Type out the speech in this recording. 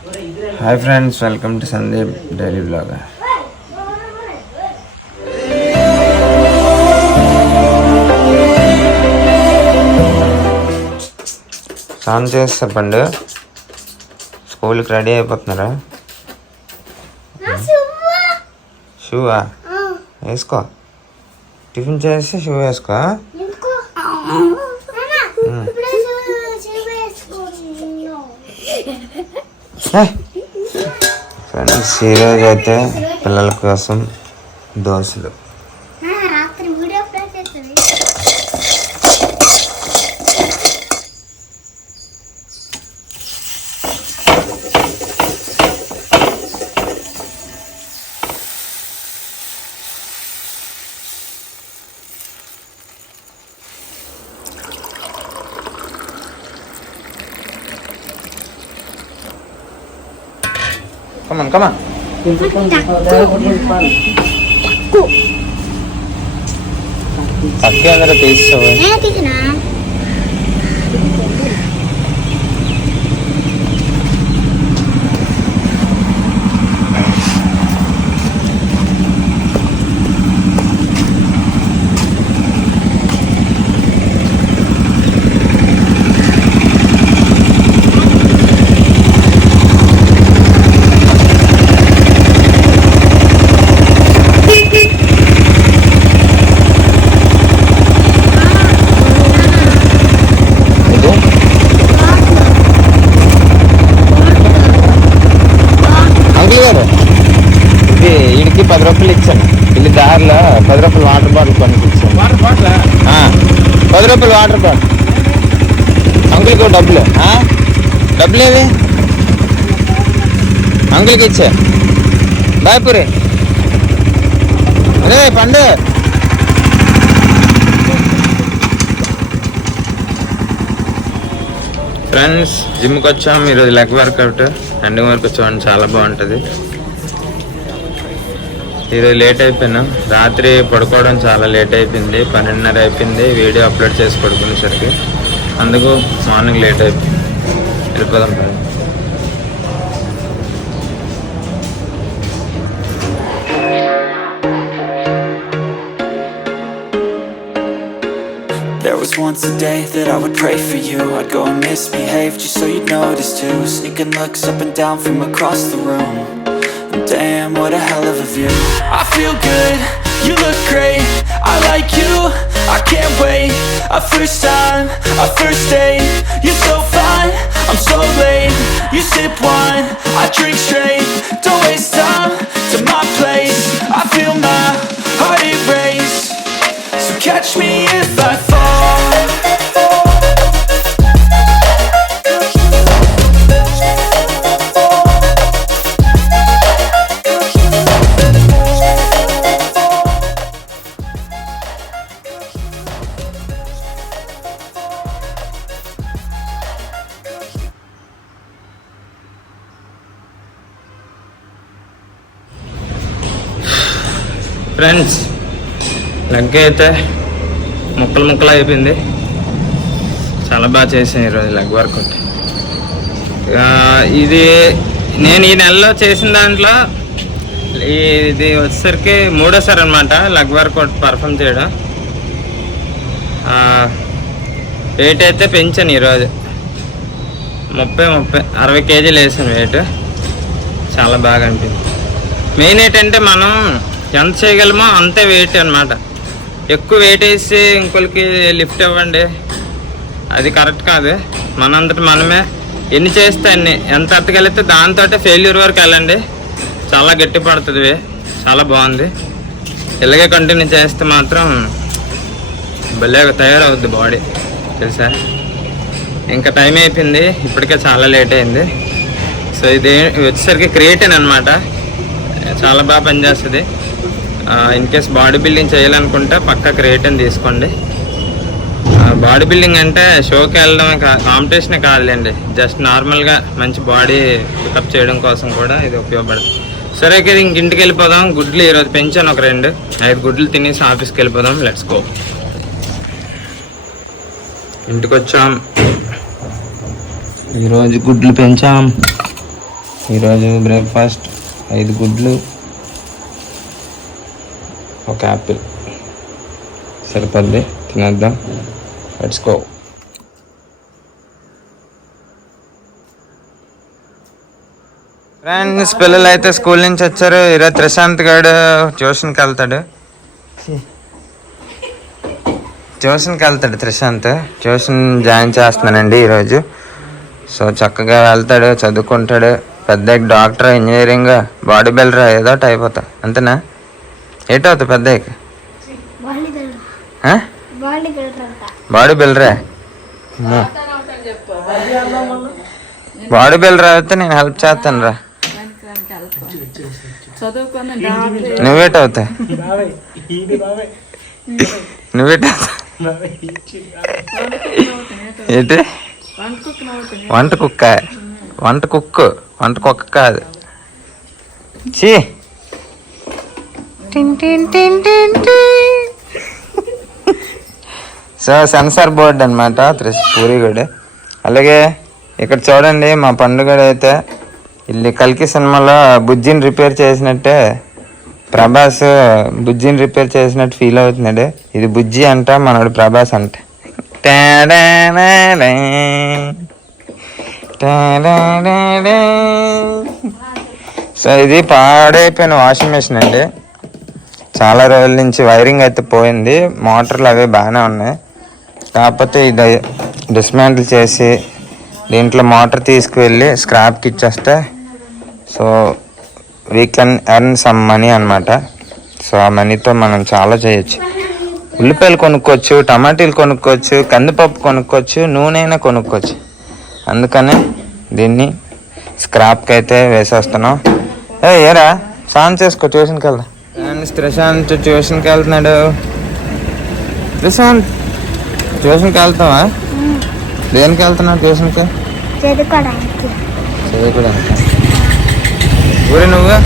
Hi friends, welcome to Sandeep daily blog. స్నానం చేస్తే పండు స్కూల్కి రెడీ అయిపోతున్నారా? షూవా వేసుకో, టిఫిన్ చేసి షూ వేసుకో. ఫ్రెండ్స్, ఈరోజు అయితే పిల్లల కోసం దోశలు. Come on, come on. Pakai antara tisu. Tisu na. వీడికి 10 రూపాయలు ఇచ్చాను. వీళ్ళు దారిలో 10 రూపాయలు వాటర్ బాటిల్ కొనిపించాను. 10 రూపాయలు వాటర్ బాటిల్. అంకుల్కి డబ్బులు డబ్బులు ఏవి అంకుల్కి ఇచ్చా. బాయ్పూరి అరే పండు. ఫ్రెండ్స్, జిమ్కి వచ్చాం. ఈరోజు లెగ్ వర్కౌట్ ఎండింగ్ వరకు వచ్చామని చాలా బాగుంటుంది. ఈరోజు లేట్ అయిపోయినా, రాత్రి పడుకోవడం చాలా లేట్ అయిపోయింది. 12:30 అయిపోయింది వీడియో అప్లోడ్ చేసి పడుకునేసరికి. అందుకు మార్నింగ్ లేట్ అయిపోయింది. వెళ్ళిపోదాం. There was once a day that I would pray for you. I'd go and misbehave just so you'd notice too. Sneaking looks up and down from across the room. Damn, what a hell of a view. I feel good, you look great, I like you, I can't wait. A first time, a first date, you're so fine, I'm so late. You sip wine, I drink straight, don't waste time to my place. I feel my heart erase, so catch me if I fall. Friends, leg అయితే ముక్కలు అయిపోయింది. చాలా బాగా చేసాను ఈరోజు leg work out. ఇది నేను ఈ నెలలో చేసిన దాంట్లో ఇది వచ్చేసరికి 3వసారి అనమాట లెగ్ వర్కౌట్ పర్ఫామ్ చేయడం. వెయిట్ అయితే పెంచాను ఈరోజు. 60 కేజీలు వేసాను వెయిట్. చాలా బాగా అనిపించింది. మెయిన్ ఏంటంటే మనం ఎంత చేయగలమో అంతే వెయిట్ అనమాట. ఎక్కువ వెయిట్ వేసి ఇంకొకరికి లిఫ్ట్ ఇవ్వండి, అది కరెక్ట్ కాదు. మనంతటి మనమే ఎన్ని చేస్తే అన్ని, ఎంత ఎత్తగలిగితే దాంతో ఫెయిల్యూర్ వరకు వెళ్ళండి. చాలా గట్టి పడుతుంది, చాలా బాగుంది. ఇలాగే కంటిన్యూ చేస్తే మాత్రం భలే తయారవుద్ది బాడీ, తెలుసా. ఇంకా టైం అయిపోయింది, ఇప్పటికే చాలా లేట్ అయింది. సో ఇది వచ్చేసరికి క్రియేటిన్ అనమాట, చాలా బాగా పనిచేస్తుంది. ఇన్ కేస్ బాడీ బిల్డింగ్ చేయాలనుకుంటే పక్కా క్రియేటిన్ తీసుకోండి. బాడీ బిల్డింగ్ అంటే షోకి వెళ్ళడం కాంపిటీషనే కాదులేండి, జస్ట్ నార్మల్గా మంచి బాడీ పికప్ చేయడం కోసం కూడా ఇది ఉపయోగపడుతుంది. సరే, ఇంక ఇంటికి వెళ్ళిపోదాం. గుడ్లు ఈరోజు పెంచాను, ఒక 5 గుడ్లు తినేసి ఆఫీస్కి వెళ్ళిపోదాం. Let's go. ఇంటికి వచ్చాం, ఈరోజు గుడ్లు పెంచాం. ఈరోజు బ్రేక్ఫాస్ట్ 5 గుడ్లు, ఒక యాపిల్ సరిపోద్ది, తినేద్దాం. Let's go. ఫ్రెండ్స్, పిల్లలు అయితే స్కూల్ నుంచి వచ్చారు. ఈరోజు ప్రశాంత్ గారు ట్యూషన్కి వెళ్తాడు. ప్రశాంత్ ట్యూషన్ జాయిన్ చేస్తున్నానండి ఈరోజు. సో చక్కగా వెళ్తాడు, చదువుకుంటాడు. పెద్దకి డాక్టర్, ఇంజనీరింగ్, బాడీ బిల్డర్ ఏదో ఒకటి అయిపోతా. అంతేనా? ఏటవుతా పెద్దకి? బాడీ బిల్డరే. బాడీ బిల్డర్ అయితే నేను హెల్ప్ చేస్తాను రా. నువ్వేటవుతా? ఏంటి? వంట కుక్క కాదు. చీ. సో సెన్సార్ బోర్డ్ అనమాట పూరిగూడ. అలాగే ఇక్కడ చూడండి, మా పండుగ అయితే ఇల్లు కల్కి సినిమాలో బుజ్జిని రిపేర్ చేసినట్టే ప్రభాస్ బుజ్జిని రిపేర్ చేసినట్టు ఫీల్ అవుతున్నాడు. ఇది బుజ్జి అంట, మనోడు ప్రభాస్ అంట. సో ఇది పాడైపోయిన వాషింగ్ మెషిన్ అండి. చాలా రోజుల నుంచి వైరింగ్ అయితే పోయింది, మోటార్లు అవి బాగానే ఉన్నాయి. కాకపోతే ఇది డిస్మాంటిల్ చేసి దీంట్లో మోటార్ తీసుకువెళ్ళి స్క్రాప్కి ఇచ్చేస్తే so we can earn some money అనమాట. సో ఆ మనీతో మనం చాలా చేయొచ్చు. ఉల్లిపాయలు కొనుక్కోవచ్చు, టమాటీలు కొనుక్కోవచ్చు, కందిపప్పు కొనుక్కోవచ్చు, నూనె కొనుక్కోవచ్చు. అందుకని దీన్ని స్క్రాప్కి అయితే వేసేస్తున్నాం. ఏరా స్నానం చేసుకో, ట్యూషన్కి వెళ్దాం. ప్రశాంత్ ట్యూషన్కి వెళ్తున్నాడు. ప్రశాంత్ ట్యూషన్కి వెళ్తావా? దేనికి వెళ్తున్నావు ట్యూషన్కి? చదువుకోవడానికి. ఊరే నువ్వు?